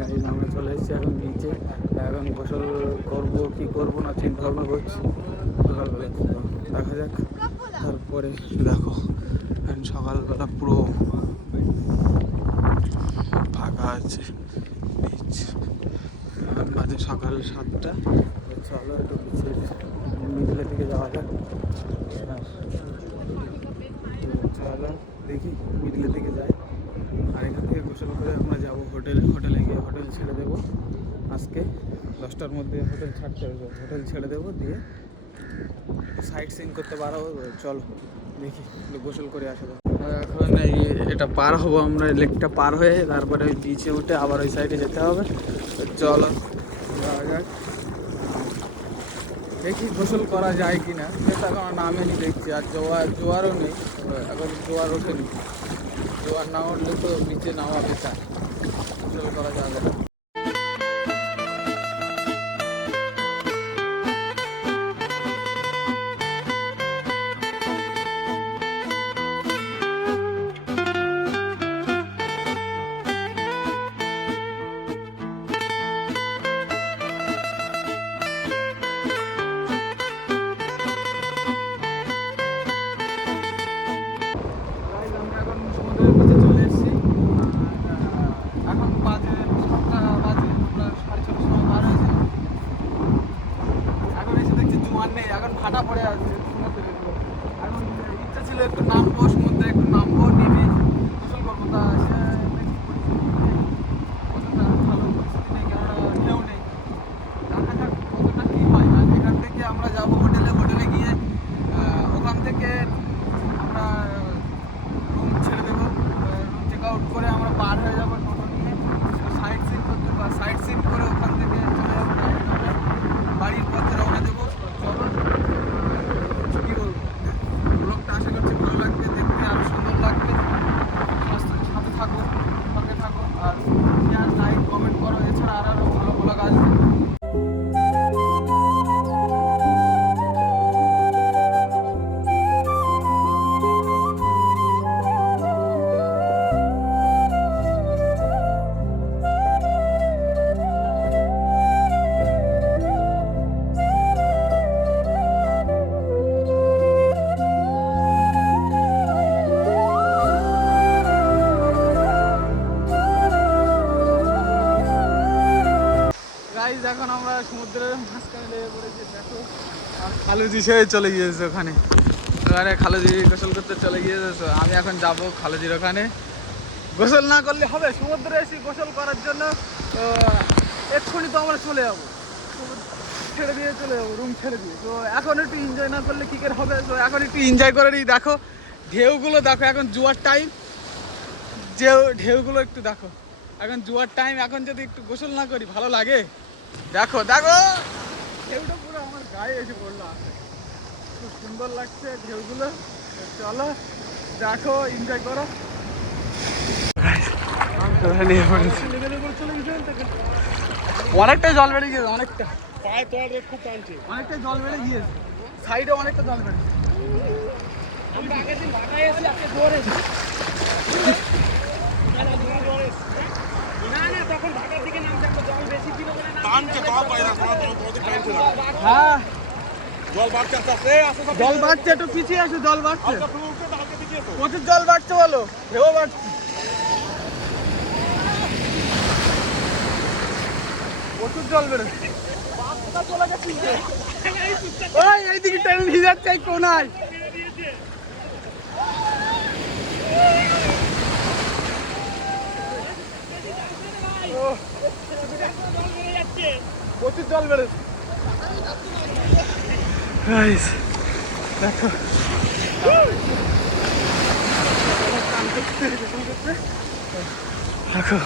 গাড়ি আমরা চলে এসেছি এখন বিচে। এখন গোসল করবো কি করবো না চিন্তা ভাবনা করছি, সকালবেলা দেখা যাক। তারপরে দেখো এখন সকালবেলা পুরো ফাঁকা আছে বিচ, বাজে সকাল 7টা। চলো একটু বিচের মিডলের দিকে যাওয়া যাক। চলো দেখি মিডলের দিকে যাই, আর এখান থেকে গোসল করে আমরা যাবো হোটেলে গিয়ে হোটেল ছেড়ে দেবো। আজকে 10টার মধ্যে হোটেল ছাড়তে হবে, হোটেল ছেড়ে দেবো, দিয়ে সাইট সিইং করতে পারবো। চলো দেখি গোসল করে আসা যাবে। এখন এটা পার হবো আমরা, লেকটা পার হয়ে তারপরে ওই বিচে উঠে আবার ওই সাইডে যেতে হবে। চলো যাওয়া যাক, দেখি গোসল করা যায় কি না। সেটা এখন নামেনি দেখছি, আর জোয়ারও নেই, এখন জোয়ার ওঠেনি। জোয়ার না উঠলে তো নিচে নামা বেকার, গোসল করা যাবে না। এখন ফাটা পড়ে আছে সমুদ্রে। এখন ইচ্ছা ছিল একটু নামবো সমুদ্রে, একটু নামবো, নেমে গোসল করবো। তা সে কতটা ভালো পরিস্থিতি নেই, কেননা ঢেউ নেই। দেখা যাক কতটা কী হয়। আর এখান থেকে আমরা যাবো হোটেলে গিয়ে ওখান থেকে আমরা রুম ছেড়ে দেবো। রুম চেক আউট করে আমরা পার হয়ে যাবো টোটো নিয়ে, সাইট সিন করতে, সাইট সিন করে ওখান থেকে চলে যাবো বাড়ির পথে রওনা দেবো। চলো কী বলবো, ব্লগটা আশা করছি ভালো লাগবে, দেখতে আরও সুন্দর লাগবে। সাথে থাকো, সঙ্গে থাকো, আর শেয়ার লাইক কমেন্ট করো। এছাড়া আরও ভালো ব্লগ আসবে। এখন আমরা সমুদ্রের মাঝখানে লেগে পড়েছি, দেখো। আর খালুজি সে চলে গিয়েছে ওখানে, খালুজি গোসল করতে চলে গিয়েছে। আমি এখন যাব খালুজির ওখানে। গোসল না করলে হবে, সমুদ্রে এসে গোসল করার জন্য এক্ষুনি তো আমরা চলে যাবো, ছেড়ে দিয়ে চলে যাবো, রুম ছেড়ে দিয়ে। তো এখন একটু এনজয় না করলে কী করে হবে। তো এখন একটু এনজয় করে নিই। দেখো ঢেউগুলো দেখো, এখন জোয়ার টাইম, ঢেউগুলো একটু দেখো, এখন জোয়ার টাইম। এখন যদি একটু গোসল না করি ভালো লাগে। দেখো দেখো ঢেউটা পুরো আমার গায়ে এসে পড়লো, খুব সুন্দর লাগছে ঢেউগুলো। চলো দেখো, এনজয় করো। অনেকটাই জল বেড়ে গিয়েছে, অনেকটাই জল বেড়ে গিয়েছে, সাইডে অনেকটা জল বেড়ে হ্যাঁ, জল বাড়ছে, একটু পিছিয়ে আসো, জল বাড়ছে, প্রচুর জল বাড়ছে, বলো ঢেউ বাড়ছে, প্রচুর জল বেড়েছে। এইদিকে ট্রেন নিয়ে যাচ্ছে এই কোনায়। প্রচুর জল বেড়েছে, দেখো দেখো।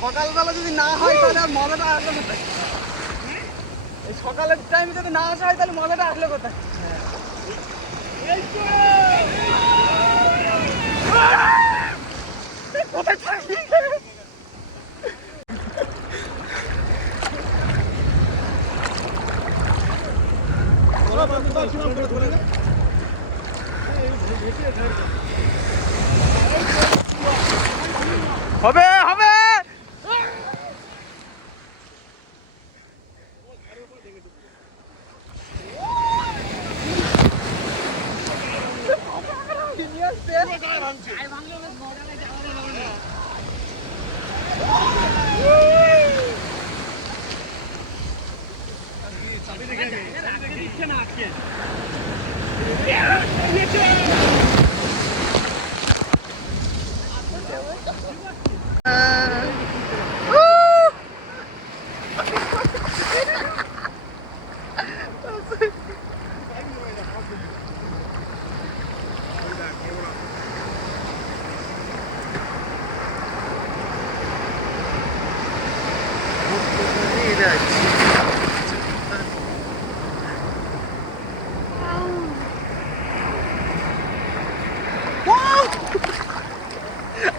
সকালবেলা যদি না হয় তাহলে আর মজাটা আসলে কোথায়? এই সকালের টাইমে যদি না আসা হয় তাহলে মজাটা আসলে কোথায়? কোথায় থাকি? হবে হবে।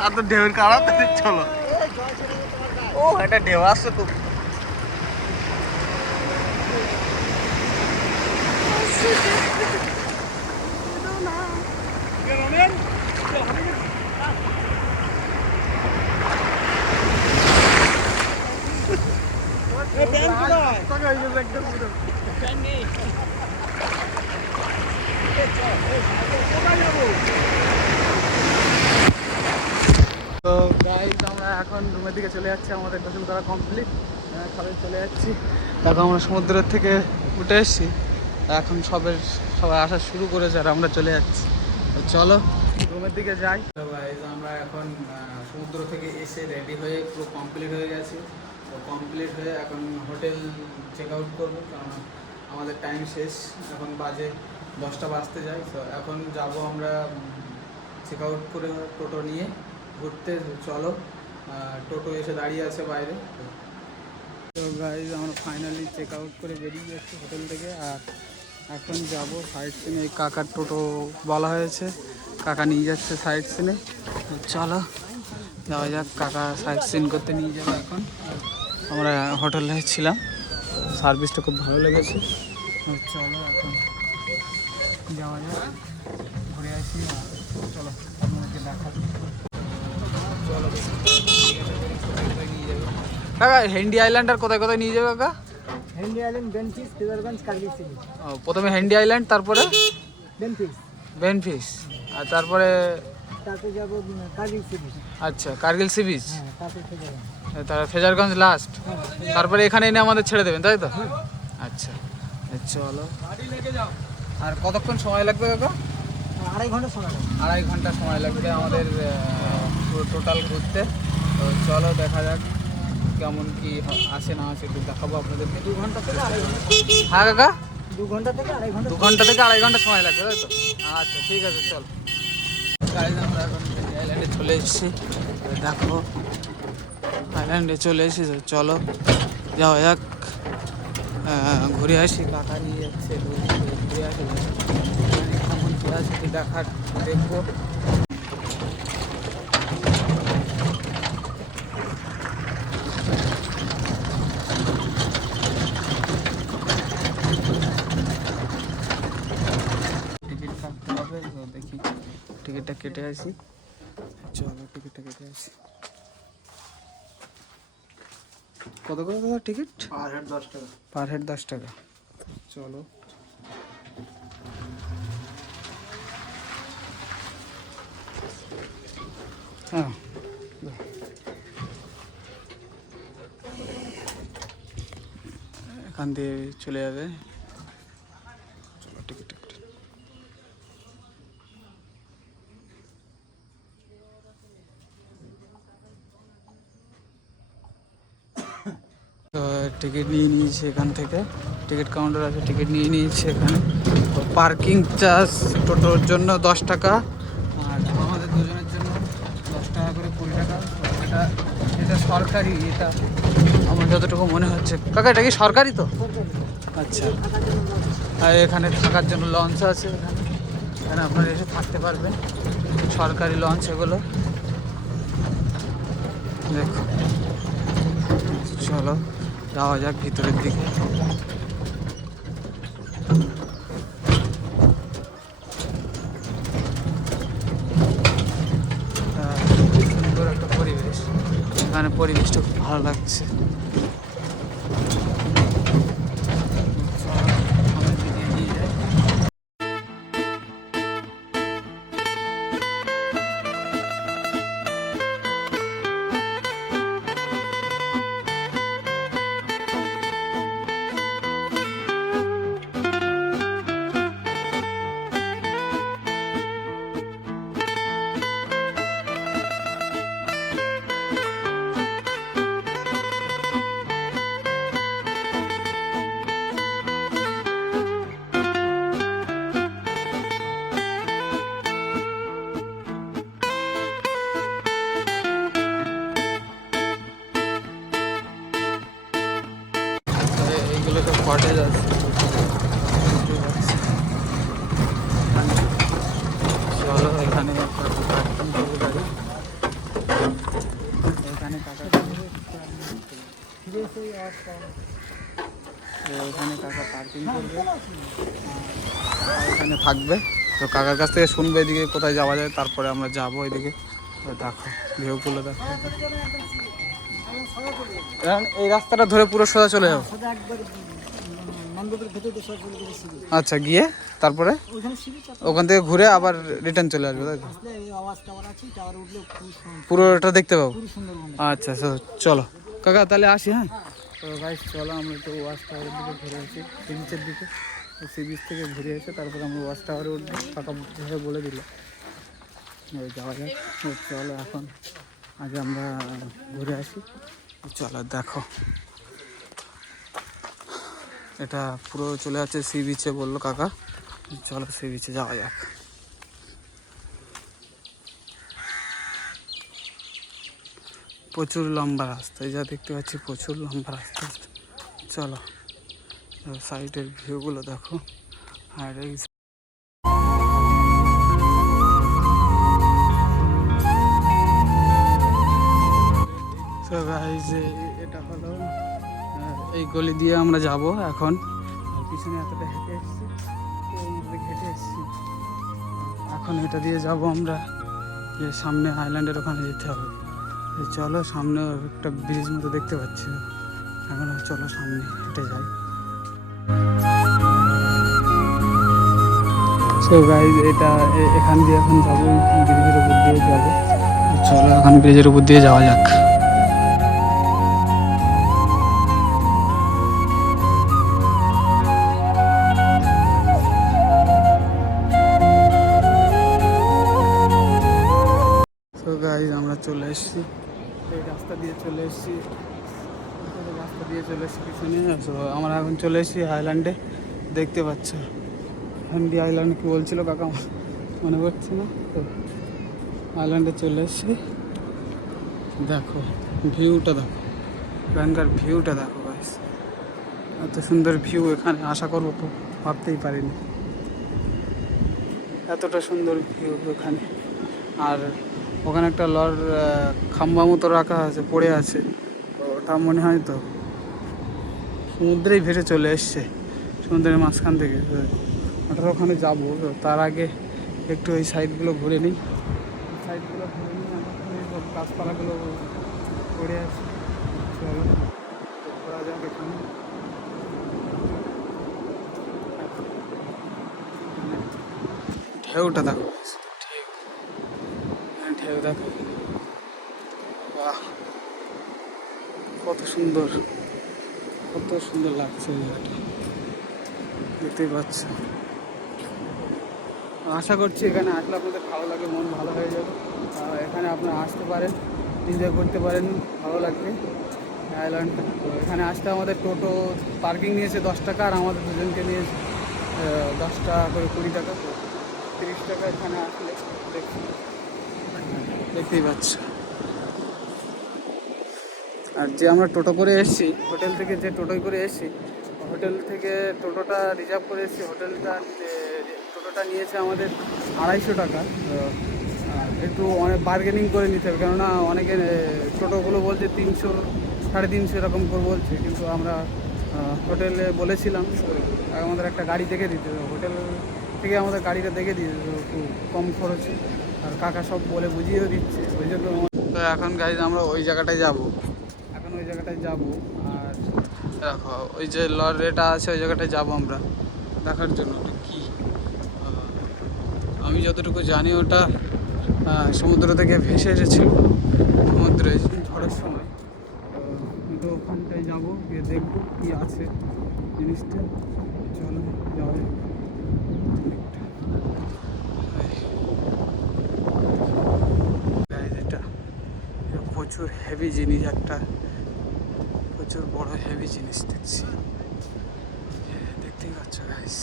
আর তো ঢেউর কাড়াতে চলো। ও এটা ঢেউ আসছে তো। তো গাইস আমরা এখন রুমের দিকে চলে যাচ্ছি, আমাদের গোসল করা কমপ্লিট, সবাই চলে যাচ্ছি। এখন আমরা সমুদ্রের থেকে উঠে এসেছি, এখন সবাই আসা শুরু করেছে আর আমরা চলে যাচ্ছি। তো চলো রুমের দিকে যাই। তো গাইস আমরা এখন সমুদ্র থেকে এসে রেডি হয়ে পুরো কমপ্লিট হয়ে গেছি। তো কমপ্লিট হয়ে এখন হোটেল চেক আউট করবো, কারণ আমাদের টাইম শেষ, এখন বাজে 10টা বাজতে যায়। তো এখন যাব আমরা চেক আউট করে টোটো নিয়ে ঘুরতে। চলো টোটো এসে দাঁড়িয়ে আছে বাইরে। তো গাইজ আমরা ফাইনালি চেক আউট করে বেরিয়ে যাচ্ছি হোটেল থেকে, আর এখন যাব সাইড সিনে। এই কাকার টোটো বলা হয়েছে, কাকা নিয়ে যাচ্ছে সাইড সিনে। তো চলো যাওয়া যাক, কাকা সাইড সিন করতে নিয়ে যাবে। এখন আমরা হোটেলে ছিলাম, সার্ভিসটা খুব ভালো লেগেছে। চলো এখন যাওয়া যাক, ঘুরে আসি। চলো আপনাদেরকে দেখাবো। কাকা হেন্ডি আইল্যান্ড আর কোথায় কোথায় নিয়ে যাবে কাকা? হেন্ডি আইল্যান্ড, বেনফিস, ফিজারগঞ্জ, কার্গিল সিটি। প্রথমে হেন্ডি আইল্যান্ড, তারপরে বেনফিস, বেনফিস, আর তারপরে যাব কার্গিল সিটি। আচ্ছা কার্গিল সি বিচ, হ্যাঁ তারপর ফিজারগঞ্জ। তারপর ফেজারগঞ্জ লাস্ট, তারপরে এখানে এনে আমাদের ছেড়ে দেবেন তাই তো? আচ্ছা চলো। আর কতক্ষণ সময় লাগবে কাকা? 2.5 ঘন্টা সময় লাগবে। 2.5 ঘন্টা সময় লাগবে আমাদের পুরো টোটাল ঘুরতে। তো চলো দেখা যাক কেমন কি আসে না আসে, একটু দেখাবো আপনাদেরকে। 2 ঘন্টা থেকে 2.5 ঘন্টা। হ্যাঁ কাকা 2 ঘন্টা থেকে 2.5 ঘন্টা। 2 ঘন্টা থেকে 2.5 ঘন্টা সময় লাগবে তাই তো? আচ্ছা ঠিক আছে চল। গাইজ আমরা এখন আইল্যান্ডে চলে এসেছি, দেখো আইল্যান্ডে চলে এসেছি। চলো যাওয়া যাক, ঘুরে আসি। কাকা নিয়ে যাচ্ছে, ঘুরে আসি, কেমন কি আছে দেখার, দেখবো। টিকিট কাটতে হবে, তো দেখি টিকিটটা কেটে আসি। চলো টিকিটটা কেটে আসি। কত করে দাদা টিকিট? পার হেড 10 টাকা। পার হেড 10 টাকা। চলো হ্যাঁ এখান দিয়ে চলে যাবে। চলো টিকিট তো টিকিট নিয়ে নিয়েছি এখান থেকে, টিকিট কাউন্টার আছে, টিকিট নিয়ে নিয়েছি এখানে। তো পার্কিং চার্জ টোটোর জন্য 10 টাকা, আর আমাদের দুজনের জন্য 10 টাকা করে 20 টাকা। তো এটা সরকারি, এটা আমার যতটুকু মনে হচ্ছে। কাকা এটা কি সরকারি তো? আচ্ছা, আর এখানে থাকার জন্য লঞ্চ আছে, এখানে আপনারা এসে থাকতে পারবেন, সরকারি লঞ্চ এগুলো। দেখো চলো যাওয়া যাক ভিতরের দিকে। এখানে পরিবেশটা খুব ভালো লাগছে। সামনের দিকে এগিয়ে যাই। এইগুলো তো কটেজ আছে, চলো এখানে এখানে কাকা এখানে কাকা পার্কিং করবে, এখানে থাকবে। তো কাকার কাছ থেকে শুনবে এদিকে কোথায় যাওয়া যায়, তারপরে আমরা যাবো এদিকে। তো দেখো ভিউগুলো দেখো, এই রাস্তাটা ধরে পুরো সোজা চলে যাবো। আচ্ছা, গিয়ে তারপরে ওখান থেকে ঘুরে আবার রিটার্ন চলে আসবে, তাই তো? পুরোটা দেখতে পাবো। আচ্ছা চলো কাকা, তাহলে আসি। হ্যাঁ, তো গাইস চলো, আমরা তো ওয়াচ টাওয়ারের দিকে ঘুরে আসি, সি বিচের দিকে। তো সি বিচ থেকে ঘুরে এসে তারপরে আমরা ওয়াচ টাওয়ারে উঠবো, কাকা বলে দিল যাওয়া যায়। তো চলো এখন আগে আমরা ঘুরে আসি। চলো দেখো, এটা পুরো চলে যাচ্ছে সি বিচে বললো কাকা। চলো সি বিচে যাওয়া যাক। প্রচুর লম্বা রাস্তা, এই যা দেখতে পাচ্ছি প্রচুর লম্বা রাস্তা। চলো সাইডের ভিউগুলো দেখো। আর এই এটা হলো এই গলি দিয়ে আমরা যাব এখন। আর পিছনে এতটা হেঁটে এসেছি, হেঁটে এসেছি এখন এটা দিয়ে যাব আমরা, যে সামনে আইল্যান্ডের ওখানে যেতে হবে। চলো, সামনে একটা ব্রিজ মতো দেখতে পাচ্ছি, এখন চলো সামনে হেঁটে যাই। সো গাইজ এটা এখান দিয়ে এখন যাবো, ব্রিজের উপর দিয়ে যাবো। চলো এখন ব্রিজের উপর দিয়ে যাওয়া যাক। সো গাইজ আমরা চলে এসেছি, এই রাস্তা দিয়ে চলে এসেছি, পিছনে। সো আমরা এখন চলে এসেছি আইল্যান্ডে, দেখতে পাচ্ছ হ্যান্ডি আইল্যান্ড কি বলছিল কাকা, মনে পড়ছে না। তো আইল্যান্ডে চলে এসেছি, দেখো ভিউটা দেখো, এখানকার ভিউটা দেখো গাইস, এত সুন্দর ভিউ। এখানে আশা করবো ভাবতেই পারিনি এতটা সুন্দর ভিউ এখানে। আর ওখানে একটা খাম্বা মতো রাখা আছে, পড়ে আছে, ওটা মনে হয় তো সমুদ্রেই ভেসে চলে এসছে, সমুদ্রের মাঝখান থেকে। ওটার ওখানে যাবো, তার আগে একটু এই সাইডগুলো ঘুরে নিই। সব গাছপালাগুলো পড়ে আছে, চলো ঘোরা যাক এখানে। ঢেউটা দেখো, ঢেউ দেখো, বাহ কত সুন্দর লাগছে জায়গাটা, দেখতেই পাচ্ছ। আশা করছি এখানে আসলে আপনাদের ভালো লাগে, মন ভালো হয়ে যাবে। এখানে আপনারা আসতে পারেন, এনজয় করতে পারেন, ভালো লাগবে আইল্যান্ডটা। তো এখানে আসতে আমাদের টোটো পার্কিং নিয়েছে 10 টাকা, আর আমাদের দুজনকে নিয়েছে 10 টাকা করে, 20 টাকা, তো 30 টাকা এখানে আসলে দেখতেই পাচ্ছ। আর যে আমরা টোটো করে এসেছি, হোটেল থেকে যে টোটোয় করে এসেছি, হোটেল থেকে টোটোটা রিজার্ভ করে এসেছি, টোটোটা নিয়েছে আমাদের 250 টাকা। একটু অনেক বার্গেনিং করে নিতে হবে, কেননা অনেকে টোটোগুলো বলছে 300, 350 এরকম করে বলছে, কিন্তু আমরা হোটেলে বলেছিলাম আমাদের একটা গাড়ি দেখে দিতে, হোটেল থেকে আমাদের গাড়িটা দেখে দিতে একটু কম খরচে। আর কাকা সব বলে বুঝিয়েও দিচ্ছে, ওই জন্য তো এখন গাইজ আমরা ওই জায়গাটায় যাব, এখন ওই জায়গাটায় যাব। আর দেখো ওই যে লরিটা আছে ওই জায়গাটায় যাব আমরা দেখার জন্য ওটা কী। আমি যতটুকু জানি ওটা সমুদ্র থেকে ভেসে এসেছিল সমুদ্রে ঝড়ের সময়। তো ওখানটায় যাবো, গিয়ে দেখবো কী আছে জিনিসটা। চলো যাওয়া যাক। এটা প্রচুর হেভি জিনিস, একটা প্রচুর বড় হেভি জিনিস দেখছি, দেখতেই পাচ্ছ গাইস।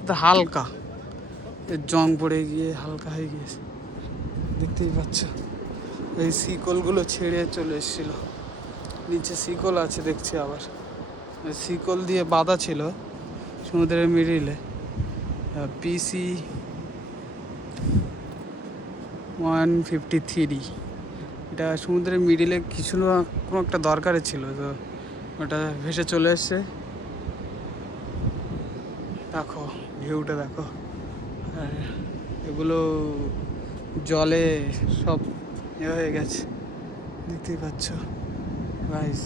এটা হালকা, এর জং পড়ে গিয়ে হালকা হয়ে গিয়েছে, দেখতেই পাচ্ছ। এই শিকলগুলো ছেড়ে চলে এসেছিল, নিচে শিকল আছে দেখছি, আবার শিকল দিয়ে বাঁধা ছিল সমুদ্রের মিডিলে। পিসি 153, এটা সমুদ্রের মিডিলে কিছু না কোনো একটা দরকারে ছিল, তো ওটা ভেসে চলে এসছে। দেখো ভিউটা দেখো, আর এগুলো জলে সব হয়ে গেছে, দেখতেই পাচ্ছ গাইস।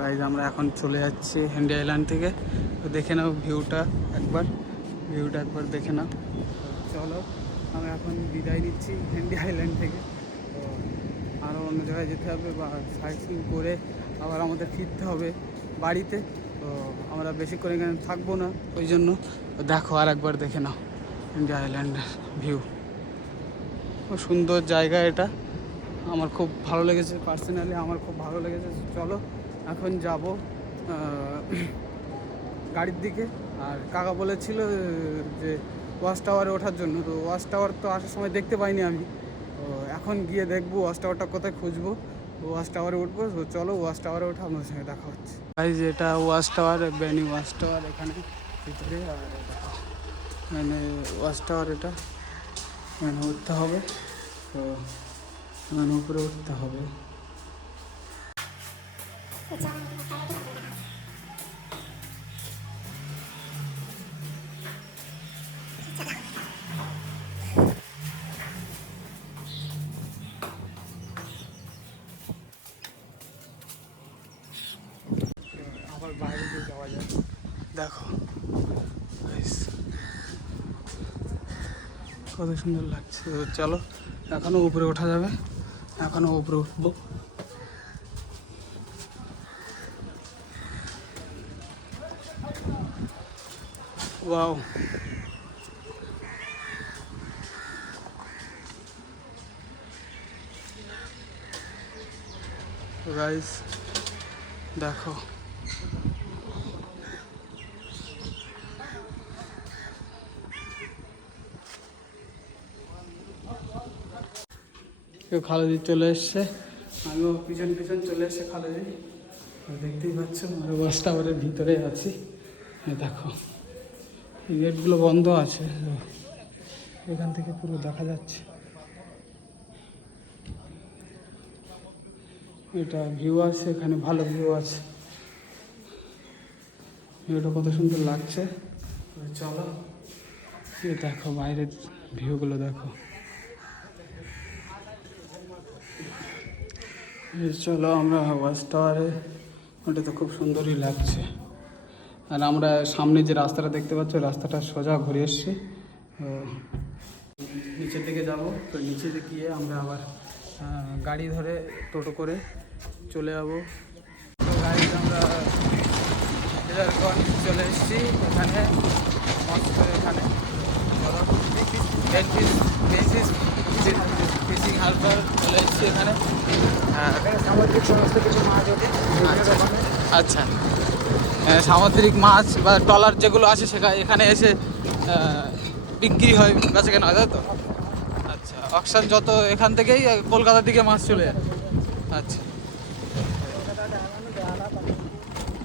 গাইস আমরা এখন চলে যাচ্ছি হ্যান্ডি আইল্যান্ড থেকে, তো দেখে নাও ভিউটা একবার, দেখে নাও। চলো আমরা এখন বিদায় নিচ্ছি হ্যান্ডি আইল্যান্ড থেকে। তো আরও অন্য জায়গায় যেতে হবে বা সাইট সিন করে আবার আমাদের ফিরতে হবে বাড়িতে। তো আমরা বেশি করে এখানে থাকবো না, ওই জন্য দেখো আর একবার দেখে নাও হ্যান্ডি আইল্যান্ডের ভিউ। খুব সুন্দর জায়গা এটা, আমার খুব ভালো লেগেছে, পার্সোনালি আমার খুব ভালো লেগেছে। চলো এখন যাব গাড়ির দিকে। আর কাকা বলেছিল যে ওয়াচ টাওয়ারে ওঠার জন্য, তো ওয়াচ টাওয়ার তো আসার সময় দেখতে পাইনি আমি, তো এখন গিয়ে দেখবো ওয়াচ টাওয়ারটা কোথায় খুঁজবো, ওয়াচ টাওয়ারে উঠবো। তো চলো ওয়াচ টাওয়ারে ওঠা আপনার সঙ্গে দেখা হচ্ছে। গাইস এটা ওয়াচ টাওয়ার, বেনি ওয়াচ টাওয়ার এখানে ভিতরে। আর মানে ওয়াচ টাওয়ার এটা মানে উঠতে হবে, তো মানে উপরে উঠতে হবে। আবার বাইরে দিয়ে যাওয়া যায়, দেখো কত সুন্দর লাগছে। তো চলো এখনও উপরে ওঠা যাবে, এখনও উপরে উঠবো। ওয়াও, গাইস দেখো কেউ খালেদি চলে এসছে, আমিও পিছন পিছন চলে এসছে খালেদি, দেখতেই পাচ্ছ। আমরা ওয়াচ টাওয়ারের ভিতরে আছি, দেখো গেটগুলো বন্ধ আছে, এখান থেকে পুরো দেখা যাচ্ছে। এটা ভিউ আছে, এখানে ভালো ভিউ আছে, ভিউটা কত সুন্দর লাগছে। চলো দেখো বাইরের ভিউগুলো দেখো। চলো আমরা ওয়াচ টাওয়ারে, ওটা তো খুব সুন্দরই লাগছে। আর আমরা সামনে যে রাস্তাটা দেখতে পাচ্ছ, রাস্তাটা সোজা ঘুরে এসছি, নিচের দিকে যাব। তো নিচে গিয়ে আমরা আবার গাড়ি ধরে টোটো করে চলে যাবো। তো গাড়ি আমরা চলে এসেছি এখানে, মস্ত এখানে ফিশিং হারবার চলে এসেছি এখানে। সামুদ্রিক সমস্ত কিছু মাছ ওঠে। আচ্ছা, সামুদ্রিক মাছ বা ট্রলার যেগুলো আছে সেখানে এখানে এসে বিক্রি হয়, বেচা কেনা হয়, তাই তো? আচ্ছা, অকশন যত এখান থেকেই কলকাতার দিকে মাছ চলে যায়। আচ্ছা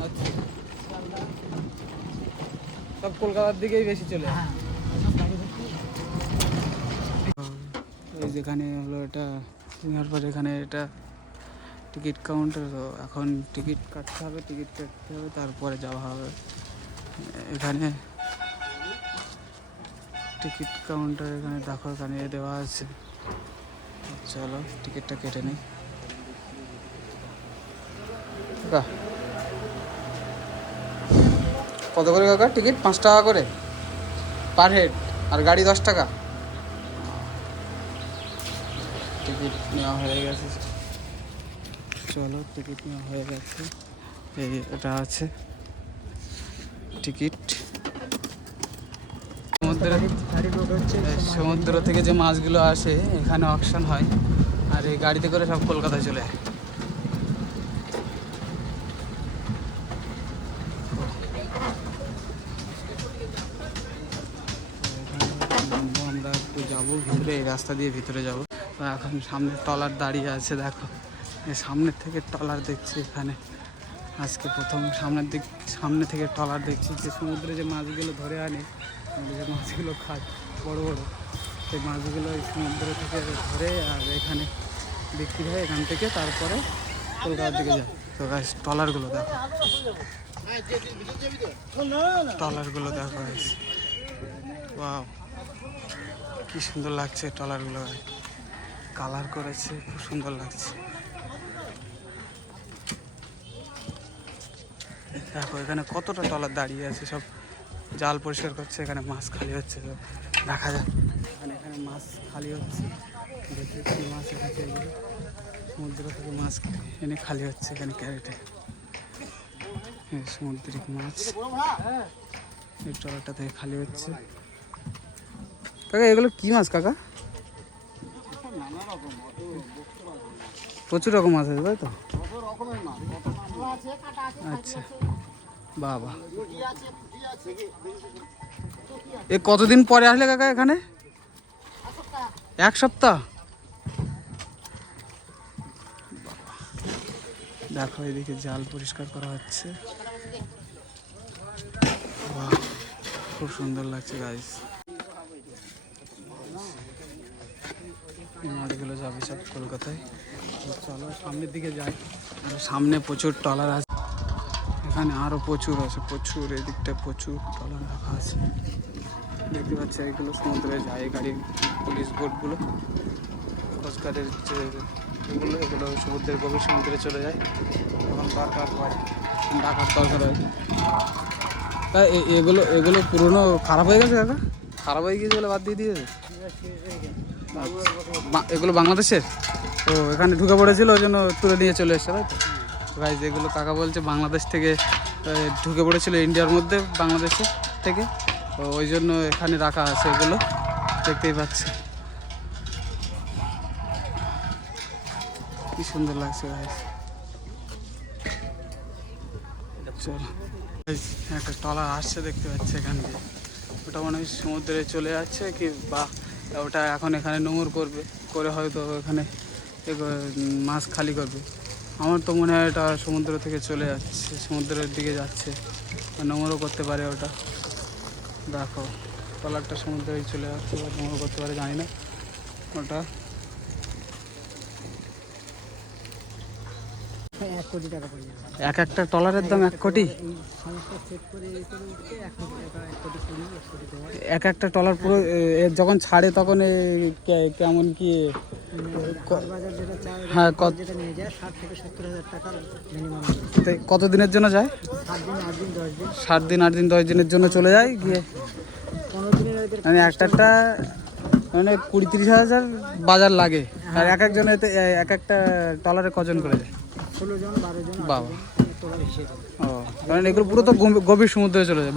আচ্ছা, সব কলকাতার দিকেই বেশি চলে যায়। এই যেখানে হলো এটা নেওয়ার পর এখানে এটা টিকিট কাউন্টার, তো এখন টিকিট কাটতে হবে, তারপরে যাওয়া হবে। এখানে টিকিট কাউন্টার এখানে দেখো, এখানে দেওয়া আছে। চলো টিকিটটা কেটে নিই। কত করে কাকা টিকিট? 5 টাকা করে পার হেড, আর গাড়ি 10 টাকা। টিকিট নেওয়া হয়ে গেছে। চলো টিকিট নেওয়া হয়ে গেছে। এই এটা আছে টিকিট। সমুদ্র থেকে যে মাছগুলো আসে এখানে অকশন হয়, আর এই গাড়িতে করে সব কলকাতায় চলে যায়। আমরা একটু যাবো ভিতরে, এই রাস্তা দিয়ে ভিতরে যাবো। এখন সামনে ট্রলার দাঁড়িয়ে আছে, দেখো সামনের থেকে ট্রলার দেখছি এখানে। আজকে প্রথম সামনে থেকে ট্রলার দেখছি। যে সমুদ্রে যে মাছগুলো ধরে আনে, যে মাছগুলো খায় বড় বড়, সেই মাছগুলো এই সমুদ্র থেকে ধরে আর এখানে বিক্রি হয়, এখান থেকে তারপরে কলকাতার দিকে যায়। তো গাইস ট্রলারগুলো দেখো, ট্রলারগুলো দেখো গাইস, ওয়াও কি সুন্দর লাগছে ট্রলারগুলো, কালার করেছে, খুব সুন্দর লাগছে। দেখো এখানে কতটা ট্রলার দাঁড়িয়ে আছে, সব জাল পরিষ্কার করছে, এখানে মাছ খালি হচ্ছে, দেখা যায় এখানে মাছ খালি হচ্ছে। দেখি কি মাছ এসেছে, এগুলো সমুদ্র থেকে মাছ এনে খালি হচ্ছে এখানে ক্যারেটে। সামুদ্রিক মাছ এই ট্রলারটা থেকে খালি হচ্ছে। কাকা এগুলো কি মাছ কাকা? প্রচুর রকম মাছ আছে তাই তো? আচ্ছা বাবা, এ কতদিন পরে আসলে কাকা এখানে? 1 সপ্তাহ? দেখো এদিকে জাল পরিষ্কার করা হচ্ছে, খুব সুন্দর লাগছে গাইস। মাছগুলো যাবে সব কলকাতায়। চলো সামনের দিকে যাই, সামনে প্রচুর ট্রলার আছে, এখানে আরো প্রচুর আছে, প্রচুর এদিকটা প্রচুর ট্রলার রাখা আছে। দেখতে পাচ্ছি এগুলো সমুদ্রে যায়, গাড়ির পুলিশ বোটগুলো, কোস্টগার্ডের যে এগুলো, এগুলো সমুদ্রের গভীর সমুদ্রে চলে যায়, তখন দরকার হয়, ডাকার দরকার হয়। তা এগুলো এগুলো পুরোনো খারাপ হয়ে গেছে কাকা? খারাপ হয়ে গিয়েছে বলে বাদ দিয়ে দিয়েছে? এগুলো বাংলাদেশের? ও এখানে ঢুকে পড়েছিল, ওই জন্য তুলে নিয়ে চলে এসছে তাই তো? গাইজ যেগুলো কাকা বলছে বাংলাদেশ থেকে ঢুকে পড়েছিল ইন্ডিয়ার মধ্যে, বাংলাদেশে থেকে, তো ওই জন্য এখানে রাখা আছে, এগুলো দেখতেই পাচ্ছে। কি সুন্দর লাগছে গাইজ। চলো একটা ট্রলার আসছে দেখতে পাচ্ছি এখান দিয়ে, ওটা মনে হয় সমুদ্রে চলে যাচ্ছে কি, বা ওটা এখন এখানে নোঙর করবে, করে হয়তো এখানে মাছ খালি করবে। আমার তো মনে হয় এটা সমুদ্র থেকে চলে যাচ্ছে, সমুদ্রের দিকে যাচ্ছে, নোঙরও করতে পারে ওটা। দেখো ট্রলারটা সমুদ্রে চলে যাচ্ছে, বা নোঙর করতে পারে জানি না ওটা। 1 কোটি টাকা পড়ে যাবে। একটা ট্রলারের দাম 1 কোটি? একটা ট্রলার পুরো যখন ছাড়ে তখন কেমন কি? হ্যাঁ কত দিনের জন্য যায়? 7 দিন 8 দিন 10 দিনের জন্য চলে যায়, গিয়ে মানে একটা মানে 20-30 হাজার বাজার লাগে। আর একজন এতে একটা ট্রলারে কজন করে যায়? 16 জন 12 জন বাবা। ও কারণ এগুলো পুরো তো গভীর সমুদ্রে চলে যায়,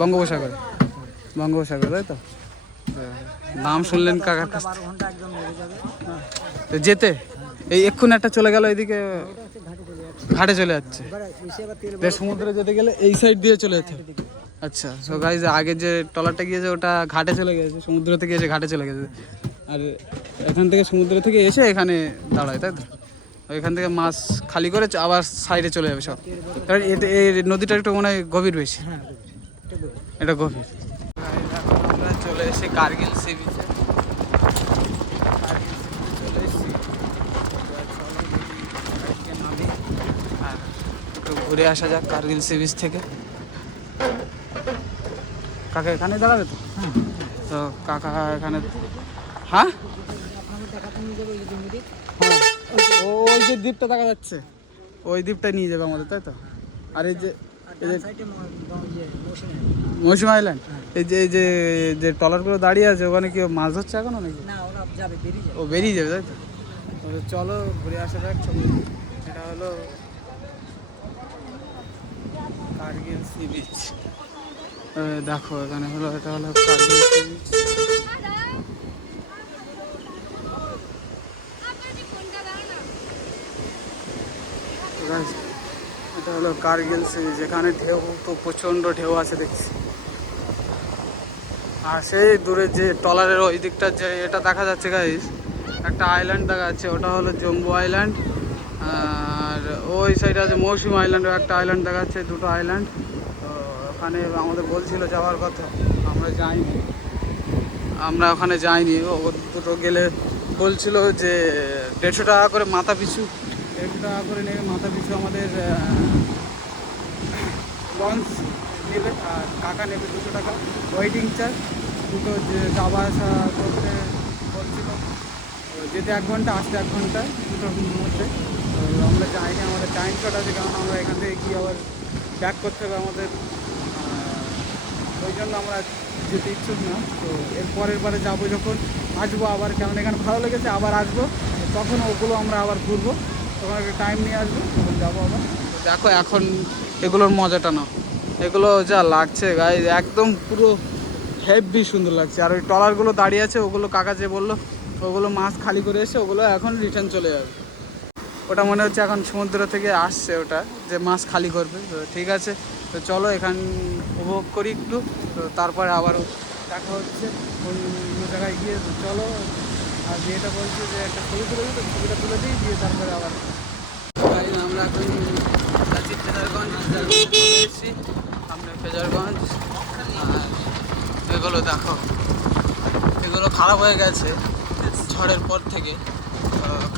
বঙ্গোপসাগরে, তাই তো? নাম শুনলেন কাকার কাছ থেকে যেতে, এই এক্ষুনি একটা চলে গেল এইদিকে, ঘাটে চলে যাচ্ছে। সমুদ্রে যেতে গেলে এই সাইড দিয়ে চলে যেতে। আচ্ছা সো গাইজ আগে যে ট্রলারটা গিয়েছে ওটা ঘাটে চলে গেছে, সমুদ্র থেকে এসে ঘাটে চলে গেছে, আর এখান থেকে সমুদ্র থেকে এসে এখানে দাঁড়ায় তাই তো? ওইখান থেকে মাছ খালি করে আবার সাইডে চলে যাবে সব, কারণ এই নদীটা একটু মনে হয় গভীর বেশি। এটা গভীর। আমরা চলে এসেছি কার্গিল সি বিচে, চলে এসেছি, নামি আর একটু ঘুরে আসা যাক কার্গিল সি বিচ থেকে। কাকে এখানে দাঁড়াবে তো? তো কাকা এখানে, হ্যাঁ আপনাদের দেখাতে নিয়ে যাবে ওই যে জমিটি। হ্যাঁ ওই যে দ্বীপটা দেখা যাচ্ছে, ওই দ্বীপটা নিয়ে যাবে আমাদের, তাই তো? আর এই যে আর ডান সাইডে মৌসুমী। মৌসুমী আইল্যান্ড, এই যে ট্রলারগুলো দাঁড়িয়ে আছে, ওখানে কি মাছ ধরছে এখনো নাকি? না ওরা যাবে, বেরিয়ে যাবে। ও বেরিয়ে যাবে, তাই তো? তো চলো ঘুরে আসা যাক ছবি। এটা হলো কার্গিল সি বিচ। দেখো এখানে হলো, এটা হলো কার্গিল সি বিচ। এটা হলো কার্গিল সি বিচ, এখানে ঢেউ তো প্রচণ্ড ঢেউ আছে দেখছি। আর সেই দূরে যে ট্রলারের ওই দিকটা যে এটা দেখা যাচ্ছে গাইস, একটা আইল্যান্ড দেখা যাচ্ছে, ওটা হলো জম্বু আইল্যান্ড। আর ওই সাইডে আছে মৌসুমী আইল্যান্ড, একটা আইল্যান্ড দেখা যাচ্ছে, দুটো আইল্যান্ড। তো ওখানে আমাদের বলছিল যাওয়ার কথা, আমরা যাইনি, আমরা ওখানে যাইনি। ও দুটো গেলে বলছিল যে 150 টাকা করে মাথা পিছু, 150 টাকা করে নেবে মাথা পিছু আমাদের লঞ্চ নেবে, আর কাকা নেবে 200 টাকা ওয়েটিং চার্জ। দুটো যে যাওয়া আসা করতে বলছিল, যেতে 1 ঘন্টা, আসতে 1 ঘন্টা, দুটোর মধ্যে। তো আমরা যাইনি, আমাদের টাইম শর্ট আছে, কারণ আমরা এখান থেকে গিয়ে আবার ব্যাক করতে হবে আমাদের, ওই জন্য আমরা যেতে ইচ্ছুক না। তো এর পরের বারে যাবো যখন, আসবো আবার, কারণ এখানে ভালো লেগেছে, আবার আসবো, তখন ওগুলো আমরা আবার ঘুরবো, তখন একটা টাইম নিয়ে আসবো, তখন যাবো আবার। তো দেখো এখন এগুলোর মজাটা নাও, এগুলো যা লাগছে গাইজ, একদম পুরো হেভি সুন্দর লাগছে। আর ওই ট্রলারগুলো দাঁড়িয়ে আছে, ওগুলো কাকা যে বললো, ওগুলো মাছ খালি করে এসে ওগুলো এখন রিটার্ন চলে যাবে। ওটা মনে হচ্ছে এখন সমুদ্র থেকে আসছে, ওটা যে মাছ খালি করবে। তো ঠিক আছে, তো চলো এখান উপভোগ করি একটু, তো তারপরে আবারও দেখা হচ্ছে অন্য জায়গায় গিয়ে। তো চলো, আর যেটা বলছে যে একটা ছবি তুলে দিই, তো ছবিটা তুলে দিই, দিয়ে তারপরে আবার আমরা এখন যাচ্ছি ফেজারগঞ্জ এসেছি, আমরা ফেজারগঞ্জ। আর এগুলো দেখো, এগুলো খারাপ হয়ে গেছে ঝড়ের পর থেকে।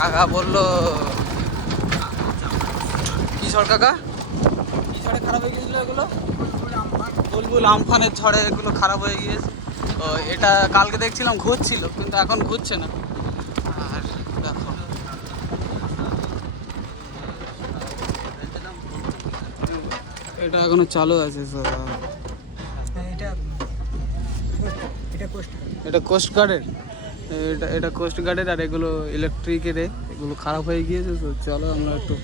কাকা বললো, কি ঝড় কাকা, কি ঝড়ে খারাপ হয়ে গিয়েছিলো এগুলো? বুলবুল আমফানের ঝড়ে এগুলো খারাপ হয়ে গিয়েছে। তো এটা কালকে দেখছিলাম ঘুরছিল, কিন্তু এখন ঘুরছে না। আর দেখো এটা এখনো চালু আছে। এটা কোস্ট গার্ডের, এটা কোস্ট গার্ডের, আর এগুলো ইলেকট্রিকের, এগুলো খারাপ হয়ে গিয়েছে। তো চলো আমরা একটু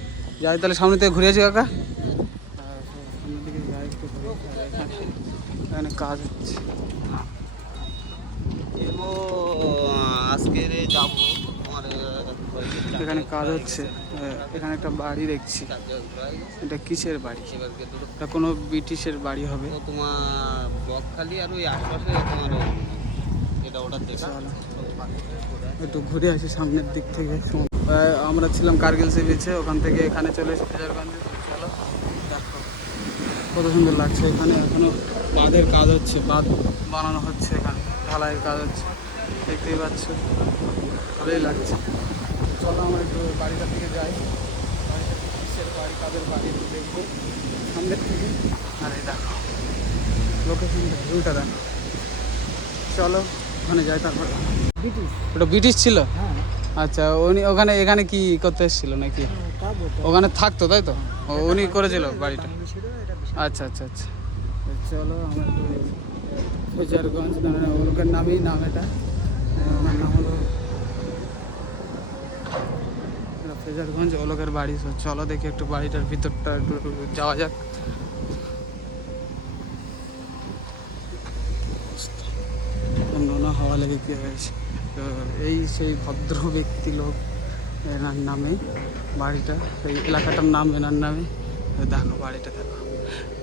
যাই, তাহলে সামনে থেকে ঘুরে আসি কাকা, সামনের দিকে যাই একটু ঘুরে। এখানে কাজ হচ্ছে, আজকে যাবো এখানে কাজ হচ্ছে। এখানে একটা বাড়ি দেখছি, এটা কিসের বাড়ি? এটা কোনো ব্রিটিশের বাড়ি হবে। তোমার বকখালি আর ওই আশপাশে তোমার এটা ওটা দেখা। একটু ঘুরে আসি সামনের দিক থেকে। আমরা ছিলাম কার্গিল সি বিচে, ওখান থেকে এখানে চলে এসে ফেজারগঞ্জে। চলো দেখো কত সুন্দর লাগছে এখানে, এখনো বাঁধের কাজ হচ্ছে, বাঁধ বানানো হচ্ছে, এখানে ঢালাইয়ের কাজ হচ্ছে, দেখতেই পাচ্ছ, ভালোই লাগছে। চলো আমরা একটু বাড়িটার দিকে যাই, বাড়িটা কিসের বাড়ি, কাদের বাড়ি একটু দেখবো সামনের থেকে। আর এই দেখো লোকেশনটা, ভিউটা দেখো। চলো ওখানে যাই তারপর। ব্রিটিশ। ওটা ব্রিটিশ ছিল? হ্যাঁ আচ্ছা, উনি ওখানে এখানে কি করতে এসেছিল নাকি? তা বলতে ওখানে থাকতো, তাই তো? উনি করেছিল বাড়িটা? ছিল, এটা বিশাল। আচ্ছা আচ্ছা আচ্ছা। চলো আমরা একটু ফেজারগঞ্জ, ওর নামই নাম, এটা ওনার নাম হলো ফেজারগঞ্জ, ওলোকের বাড়ি। তো চলো দেখি একটু বাড়িটার ভিতরটা একটু যাওয়া যাক। নোনা হাওয়া লেগে কি হয়েছে। তো এই সেই ভদ্র ব্যক্তি লোক, এনার নামে বাড়িটা, এই এলাকাটার নাম এনার নামে। দেখো বাড়িটা দেখো,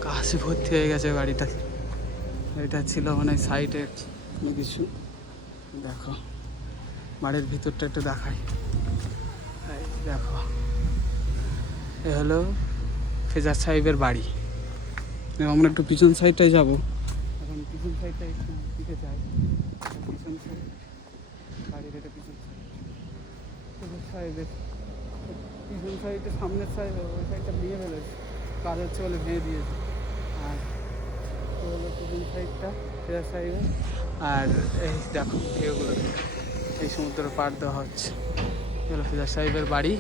কাশি ভর্তি হয়ে গেছে বাড়িটা। এটা ছিল মানে সাইডে কোনো কিছু। দেখো বাড়ির ভিতরটা একটু দেখাই, এই দেখো এ হলো ফেজার সাহেবের বাড়ি। আমরা একটু পিছন সাইডটায় যাবো, এখন পিছন সাইডটায় দিতে চাই। পিছন সাইড বাড়ির, এটা পিছন সাইড, ফেজার সাহেবের পিছন সাইডে, সামনের সাইড ওই সাইডটা ভেঙে ফেলেছে, কাজ হচ্ছে বলে ভেঙে দিয়েছে। আর তো হলো পিছন সাইডটা ফেজার সাহেবের, আর এই দেখো ঢেউগুলো, এই সমুদ্র পার দেওয়া হচ্ছে। এগুলো ফিজার সাহেবের বাড়ি।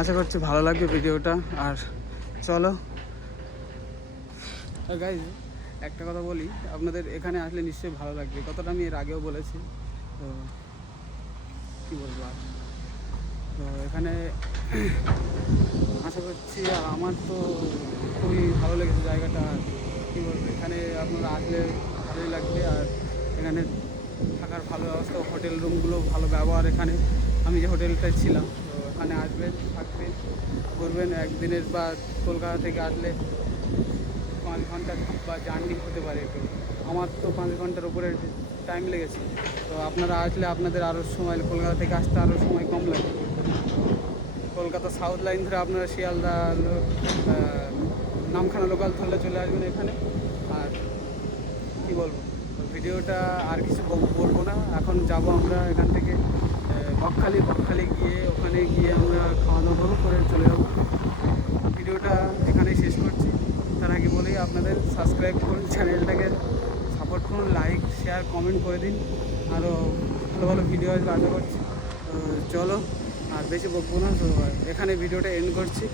আশা করছি ভালো লাগবে ভিডিওটা। আর চলো, আর গাইজ একটা কথা বলি, আপনাদের এখানে আসলে নিশ্চয়ই ভালো লাগবে, কথাটা আমি এর আগেও বলেছি। তো কী বলবো আর, তো এখানে আশা করছি, আমার তো খুবই ভালো লেগেছে জায়গাটা। কী বলবো, এখানে আপনারা আসলে ভালোই লাগবে। আর এখানে থাকার ভালো ব্যবস্থা, হোটেল রুমগুলো ভালো ব্যবহার। এখানে আমি যে হোটেলটায় ছিলাম, তো এখানে আসবেন, থাকবেন, ঘুরবেন একদিনের, বা কলকাতা থেকে আসলে 5 ঘন্টা বা জার্নি হতে পারে একটু। আমার তো 5 ঘন্টার উপরে টাইম লেগেছে। তো আপনারা আসলে আপনাদের আরও সময়, কলকাতা থেকে আসতে আরও সময় কম লাগে। কলকাতা সাউথ লাইন ধরে আপনারা শিয়ালদা, নামখানা লোকাল ধরলে চলে আসবেন এখানে। আর কি বলবো, ভিডিওটা আর কিছু বলবো না। এখন যাব আমরা এখান থেকে বকখালি গিয়ে, ওখানে গিয়ে আমরা খাওয়া দাওয়া করে চলে যাবো। ভিডিওটা এখানেই শেষ করছি। তার আগে বলেই আপনাদের সাবস্ক্রাইব করুন, চ্যানেলটাকে সাপোর্ট করুন, লাইক শেয়ার কমেন্ট করে দিন। আরও ভালো ভালো ভিডিও আসবে আশা করছি। চলো, আর বেশি বকবো না, তো এখানে ভিডিওটা এন্ড করছি।